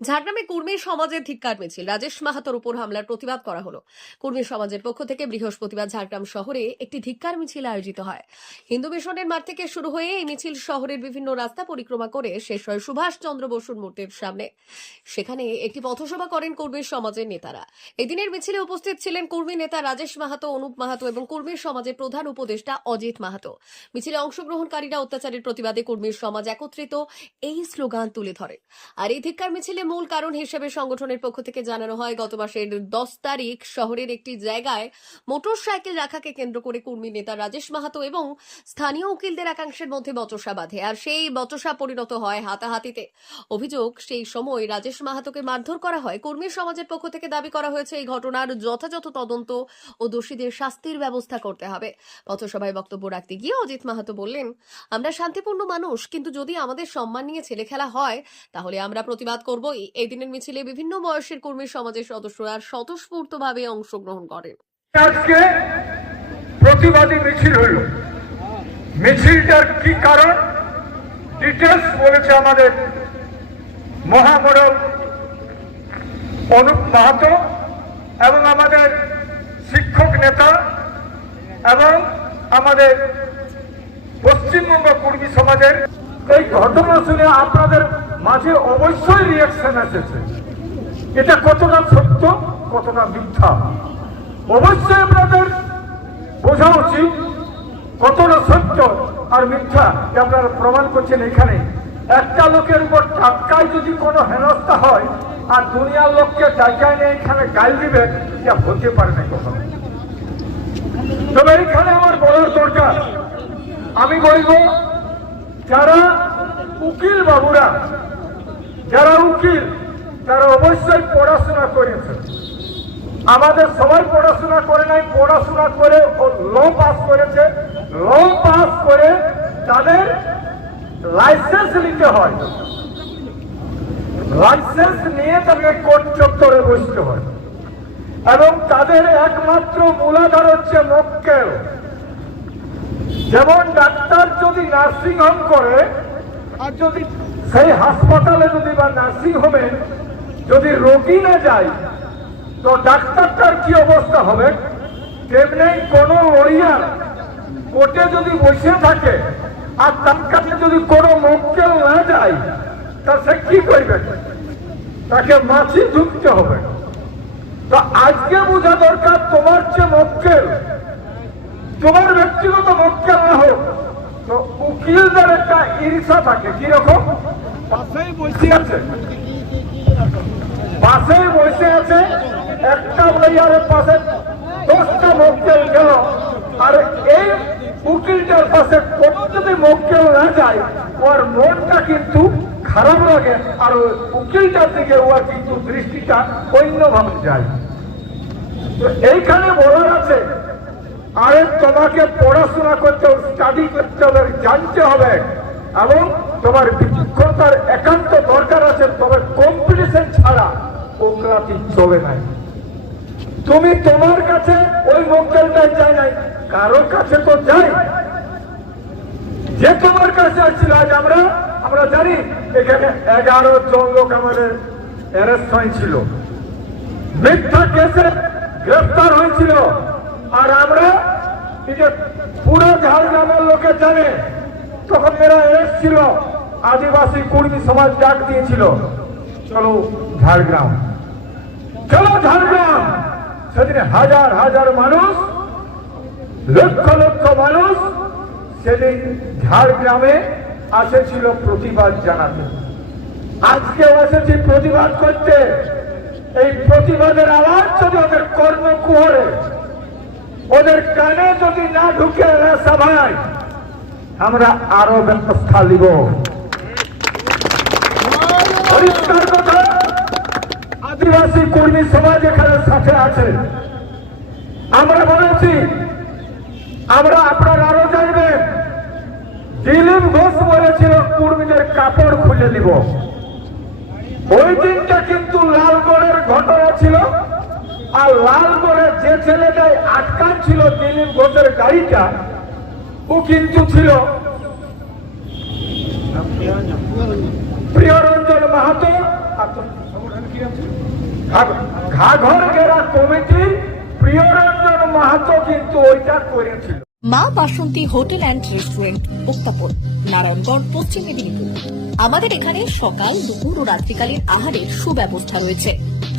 ঝাড়গ্রামে কর্মী সমাজের ধিক্কার মিছিল। রাজেশ মাহাতোর উপর হামলার প্রতিবাদ করা হলো। কর্মী সমাজের পক্ষ থেকে বৃহস্পতিবার ঝাড়গ্রাম শহরে একটি ধিক্কার মিছিল আয়োজিত হয়। হিন্দু মিশনের মাঠ থেকে শুরু হয়ে এই মিছিল শহরের বিভিন্ন রাস্তা পরিক্রমা করে শেষ হয় সুভাষ চন্দ্র বসুর মূর্তির সামনে। সেখানে একটি পথসভা করেন কর্মী সমাজের নেতারা। এদিনের মিছিলে উপস্থিত ছিলেন কর্মী নেতা রাজেশ মাহাতো, অনুপ মাহাতো এবং কর্মী সমাজের প্রধান উপদেষ্টা অজিত মাহাতো। মিছিলে অংশগ্রহণকারীরা অত্যাচারের প্রতিবাদে কর্মী সমাজ একত্রিত এই স্লোগান তুলে ধরে। আর এই ধিক্কার মিছিলে মূল কারণ হিসেবে সংগঠনের পক্ষ থেকে জানানো হয়, গত মাসের দশ তারিখ শহরের একটি জায়গায় মোটর সাইকেল রাখাকে কেন্দ্র করে কর্মী নেতা রাজেশ মাহাতো এবং স্থানীয় উকিলদের একাংশের মধ্যে বচসা বাঁধে। আর সেই বচসা পরিণত হয় হাতাহাতিতে। অভিযোগ, সেই সময় রাজেশ মাহাতোকে মারধর করা হয়। কর্মী সমাজের পক্ষ থেকে দাবি করা হয়েছে, এই ঘটনার যথাযথ তদন্ত ও দোষীদের শাস্তির ব্যবস্থা করতে হবে। পথসভায় বক্তব্য রাখতে গিয়ে অজিত মাহাতো বললেন, আমরা শান্তিপূর্ণ মানুষ, কিন্তু যদি আমাদের সম্মান নিয়ে ছেলে খেলা হয়, তাহলে আমরা প্রতিবাদ করব এই দিনের মিছিলে বিভিন্ন বয়সের কর্মী সমাজের সদস্যরা স্বতঃস্ফূর্তভাবে অংশগ্রহণ করেন। আজকে প্রতিবাদী মিছিল হইল মিছিলটার কি কারণ? ডিটেলস বলেছে আমাদের মহামরম অনুপ মাহাতো এবং আমাদের শিক্ষক নেতা এবং আমাদের পশ্চিমবঙ্গ কর্মী সমাজের এই ঘটনা শুনে আপনাদের মাঝে অবশ্যই রিয়াকশন এসেছে। এটা কতটা সত্য, কতটা মিথ্যা? অবশ্যই আপনাদের বোঝা উচিত কতটা সত্য আর মিথ্যা আপনারা প্রমাণ করছেন এখানে। একটা লোকের উপর টাটকায় যদি কোনো হেনস্থা হয় আর দুনিয়ার লোককে টাটকায় নিয়ে এখানে গাল দিবে যা হতে পারে না কখনো? তবে এখানে আমার বলার দরকার। আমি বলব, যারা উকিল বাবুরা যারা উকিল, তারা অবশ্যই পড়াশোনা করেছে। আমাদের সবাই পড়াশোনা করে নাই, পড়াশোনা করে ল পাস করেছে। ল পাস করে তাদের লাইসেন্স নিতে হয়। লাইসেন্স নিয়ে তাদের কোর্ট চত্বরে বসতে হয়। এবং তাদের একমাত্র মূলাধার হচ্ছে মক্কেল। যেমন ডাক্তার যদি নার্সিং হোম করে, আর যদি সেই হাসপাতালে যদি বা নার্সিং হোমে যদি রোগী না যায়, তো ডাক্তারটার কি অবস্থা হবে? তেমনি কোনো লড়িয়ার কোর্টে যদি বসে থাকে আর তার কাছে যদি কোনো মক্কেল না যায়, তা সে কি করবে? তাকে মাছি ঢুকতে হবে। তো আজকে বোঝা দরকার তোমার যে মক্কেল, তোমার ব্যক্তিগত মক্কেল না হোক, তো উকিলদের একটা ঈর্ষা থাকে কীরকম পাশেই বসে আছে। পাশে বসে আছে একটা লয়ারের পাশে দশটা মক্কেল গেল আর এই উকিলটার পাশে কোনো যদি মক্কেল না যায় ওর মনটা কিন্তু খারাপ লাগে আর ওই উকিলটার দিকে ওর কিন্তু দৃষ্টিটা অন্যভাবে যায়। তো এইখানে বলার আছে আরে তোমাকে পড়াশোনা করতে হবে স্টাডি করতে হবে জানতে হবে। এবং তোমার বিচক্ষণতার একান্ত দরকার আছে, তবে কম্পিটিশন ছাড়া ওকরাতি চলে নাই তুমি তোমার কাছে ওই মক্কেলটাই চাই নাই, কারও কাছে তো যাই। যে তোমার কাছে আসছিল, আজ আমরা আমরা জানি এখানে এগারো জন লোক আমাদের অ্যারেস্ট হয়েছিল। মিথ্যা কেসে গ্রেফতার হয়েছিল। আর আমরা পুরো ঝাড়গ্রামের লোকে জানে, তখন এরা এসছিল, আদিবাসী কর্মী সমাজ ডাক দিয়েছিল, চলো ঝাড়গ্রাম চলো ঝাড়গ্রাম সেদিন হাজার হাজার মানুষ, লক্ষ লক্ষ মানুষ সেদিন ঝাড়গ্রামে আসেছিল প্রতিবাদ জানাতে। আজকে এসেছি প্রতিবাদ করতে। এই প্রতিবাদের আওয়াজ যদি ওদের কর্ম কুহরে ওদের কানে যদি না ঢুকে সভায় আমরা আরও ব্যবস্থা নিব। আদিবাসী কর্মী সমাজ এখানে সাথে আছে। আমরা বলেছি, আমরা আপনার আরও জানবেন। দিলীপ ঘোষ বলেছিল, কর্মীদের কাপড় খুলে দিব। ওই দিনটা কিন্তু লালগড়ের ঘটনা ছিল। আর লালগড়ের যে ছেলেটাই আটকান ছিল দিলীপ ঘোষের গাড়িটা, ও কিন্তু ছিল Priyaranjan Mahato. Maa Basanti hotel and restaurant, উত্তাপন, Narayangarh, Paschim Medinipur. আমাদের এখানে সকাল, দুপুর ও রাত্রিকালীন আহারের সুব্যবস্থা রয়েছে।